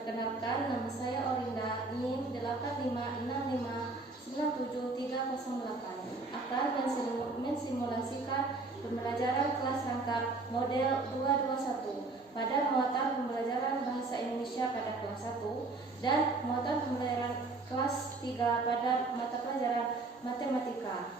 Perkenalkan, nama saya Orinda, NIM 856597308, akan mensimulasikan pembelajaran kelas rangkap model 221 pada muatan pembelajaran Bahasa Indonesia pada kelas 1 dan muatan pembelajaran kelas 3 pada mata pelajaran Matematika.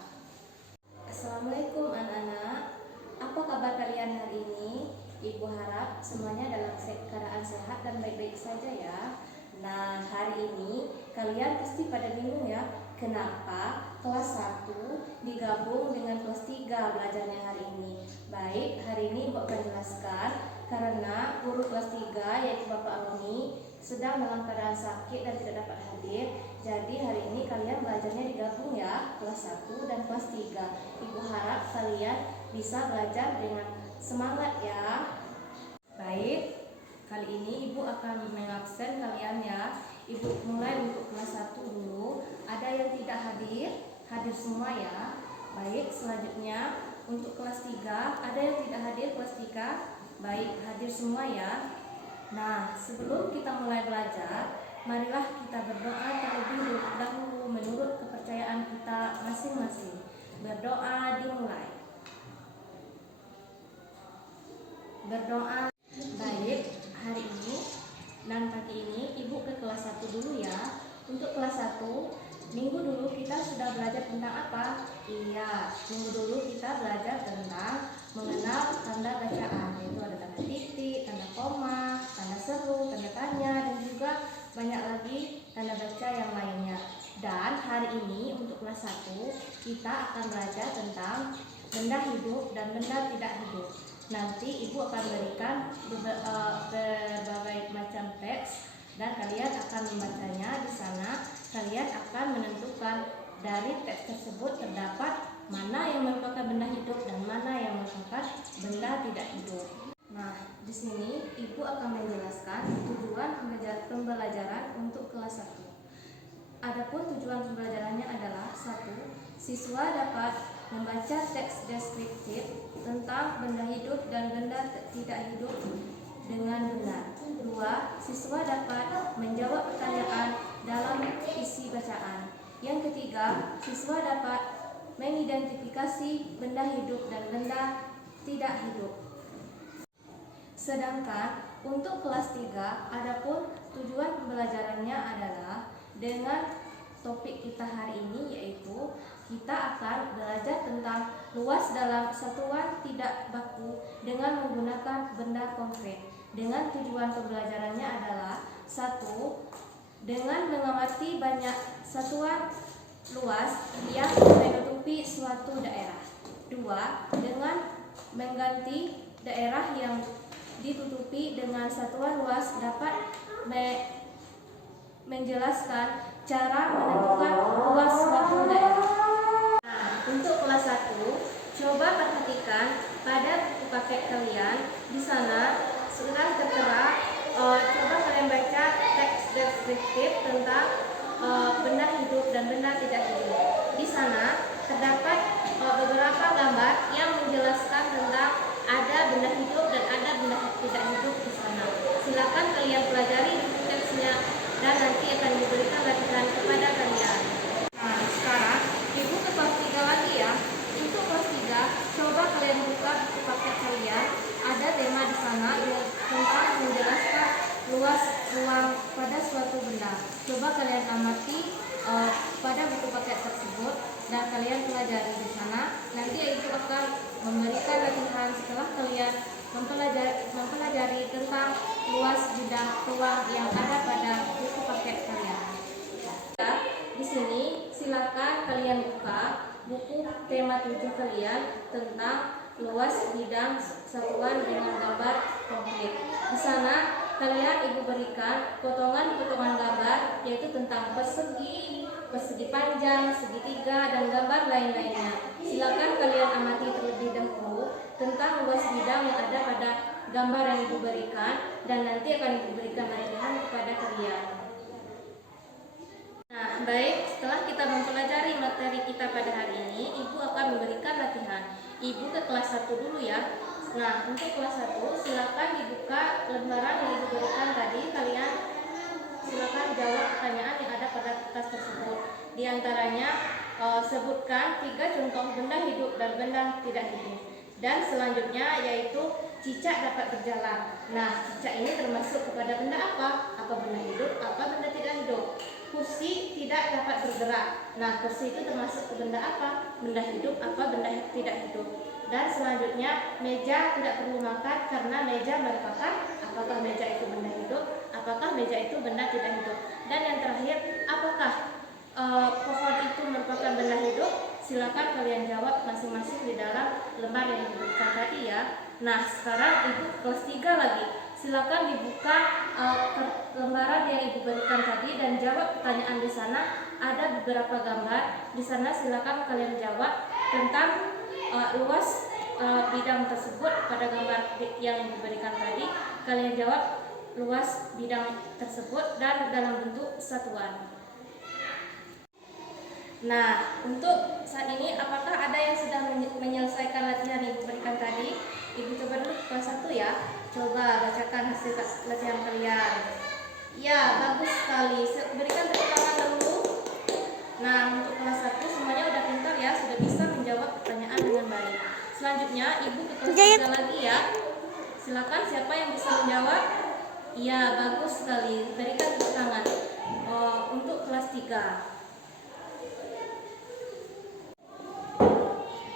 Assalamualaikum anak-anak, apa kabar kalian hari ini? Ibu harap semuanya dalam keadaan sehat dan baik-baik saja ya. Nah, hari ini kalian pasti pada bingung ya, kenapa kelas 1 digabung dengan kelas 3 belajarnya hari ini. Baik, hari ini Ibu akan jelaskan karena guru kelas 3 yaitu Bapak Aloni sedang dalam keadaan sakit dan tidak dapat hadir. Jadi hari ini kalian belajarnya digabung ya, kelas 1 dan kelas 3. Ibu harap kalian bisa belajar dengan semangat ya. Baik, kali ini Ibu akan mengabsen kalian ya. Ibu mulai untuk kelas 1 dulu. Ada yang tidak hadir? Hadir semua ya. Baik, selanjutnya untuk kelas 3, ada yang tidak hadir kelas 3? Baik, hadir semua ya. Nah, sebelum kita mulai belajar, marilah kita berdoa terlebih dahulu menurut kepercayaan kita masing-masing. Berdoa dimulai. Berdoa. Baik, hari ini dan pagi ini Ibu ke kelas 1 dulu ya. Untuk kelas 1, minggu dulu kita sudah belajar tentang apa? Iya, minggu dulu kita belajar tentang mengenal tanda bacaan, yaitu ada tanda titik, tanda koma, tanda seru, tanda tanya, dan juga banyak lagi tanda baca yang lainnya. Dan hari ini untuk kelas 1 kita akan belajar tentang benda hidup dan benda tidak hidup. Nanti Ibu akan berikan berbagai macam teks dan kalian akan membacanya. Di sana kalian akan menentukan dari teks tersebut terdapat mana yang merupakan benda hidup dan mana yang merupakan benda tidak hidup. Nah, di sini Ibu akan menjelaskan tujuan pembelajaran untuk kelas 1. Adapun tujuan pembelajarannya adalah 1. Siswa dapat membaca teks deskriptif tentang benda hidup dan benda tidak hidup dengan benar. 2. Siswa dapat menjawab pertanyaan dalam isi bacaan. Yang ketiga, siswa dapat mengidentifikasi benda hidup dan benda tidak hidup. Sedangkan untuk kelas 3, adapun tujuan pembelajarannya adalah dengan topik kita hari ini, yaitu kita akan belajar tentang luas dalam satuan tidak baku dengan menggunakan benda konkret. Dengan tujuan pembelajarannya adalah 1. Dengan mengamati banyak satuan luas yang menutupi suatu daerah. 2. Dengan mengganti daerah yang ditutupi dengan satuan luas dapat menjelaskan cara menentukan luas suatu daerah. Nah, untuk kelas 1, coba perhatikan pada buku paket kalian. Di sana sudah tertera, coba kalian baca teks deskriptif tentang benda hidup dan benda tidak hidup. Di sana terdapat beberapa gambar yang menjelaskan tentang ada benda hidup dan ada benda tidak hidup di sana. Silakan kalian pelajari teksnya dan nanti akan diberikan latihan kepada kalian. Nah, sekarang Ibu ke kelas 3 lagi ya. Untuk kelas 3, coba kalian buka buku paket kalian. Ada tema di sana tentang menjelaskan luas ruang pada suatu benda. Coba kalian amati pada buku paket tersebut dan kalian pelajari di sana. Nanti Ibu akan memberikan latihan setelah kalian mempelajari tentang luas bidang ruang yang ada pada buku paket kalian. Di sini silakan kalian buka buku tema 7 kalian tentang luas bidang satuan dengan gambar konkret. Di sana kalian Ibu berikan potongan-potongan gambar, yaitu tentang persegi, persegi panjang, segitiga, dan gambar lain-lainnya. Silakan kalian amati terlebih dahulu tentang luas bidang yang ada pada gambar yang Ibu berikan, dan nanti akan Ibu berikan latihan kepada kalian. Nah, baik, setelah kita mempelajari materi kita pada hari ini, Ibu akan memberikan latihan. Ibu ke kelas 1 dulu ya. Nah, untuk kelas 1 silakan dibuka lembaran yang Ibu berikan tadi. Kalian contoh benda hidup dan benda tidak hidup. Dan selanjutnya yaitu cicak dapat berjalan. Nah, cicak ini termasuk kepada benda apa? Apa benda hidup, apa benda tidak hidup. Kursi tidak dapat bergerak. Nah, kursi itu termasuk ke benda apa? Benda hidup, apa benda tidak hidup. Dan selanjutnya meja tidak perlu makan karena meja merupakan, apakah meja itu benda hidup, apakah meja itu benda tidak hidup. Dan yang terakhir, apakah pohon itu merupakan benda hidup? Silakan kalian jawab masing-masing di dalam lembar yang diberikan tadi ya. Nah, sekarang Ibu kelas 3 lagi. Silakan dibuka lembaran yang Ibu berikan tadi dan jawab pertanyaan di sana. Ada beberapa gambar di sana. Silakan kalian jawab tentang luas bidang tersebut pada gambar yang diberikan tadi. Kalian jawab luas bidang tersebut dan dalam bentuk satuan. Nah, untuk saat ini apakah ada yang sudah menyelesaikan latihan Ibu berikan tadi? Ibu coba dulu kelas 1 ya. Coba bacakan hasil latihan kalian. Ya, bagus sekali. Berikan tepuk tangan dulu. Nah, untuk kelas 1 semuanya udah pintar ya, sudah bisa menjawab pertanyaan dengan baik. Selanjutnya Ibu ke kelas 3 lagi ya. Silakan siapa yang bisa menjawab? Ya, bagus sekali. Berikan tepuk tangan. Untuk kelas 3.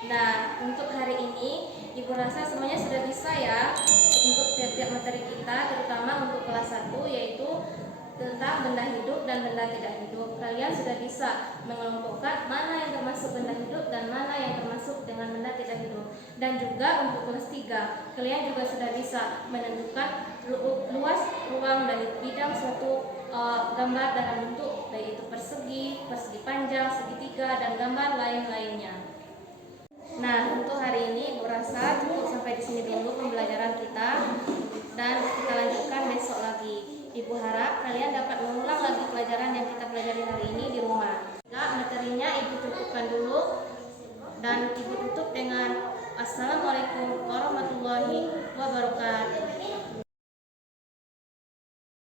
Nah, untuk hari ini Ibu rasa semuanya sudah bisa ya untuk tiap-tiap materi kita, terutama untuk kelas 1 yaitu tentang benda hidup dan benda tidak hidup. Kalian sudah bisa mengelompokkan mana yang termasuk benda hidup dan mana yang termasuk dengan benda tidak hidup. Dan juga untuk kelas 3, kalian juga sudah bisa menentukan luas ruang dari bidang suatu gambar dalam bentuk baik itu persegi, persegi panjang, segitiga, dan gambar lain-lainnya. Nah, untuk hari ini Ibu rasa cukup sampai di sini dulu pembelajaran kita dan kita lanjutkan besok lagi. Ibu harap kalian dapat mengulang lagi pelajaran yang kita pelajari hari ini di rumah. Nah, materinya Ibu cukupkan dulu dan Ibu tutup dengan Assalamualaikum warahmatullahi wabarakatuh.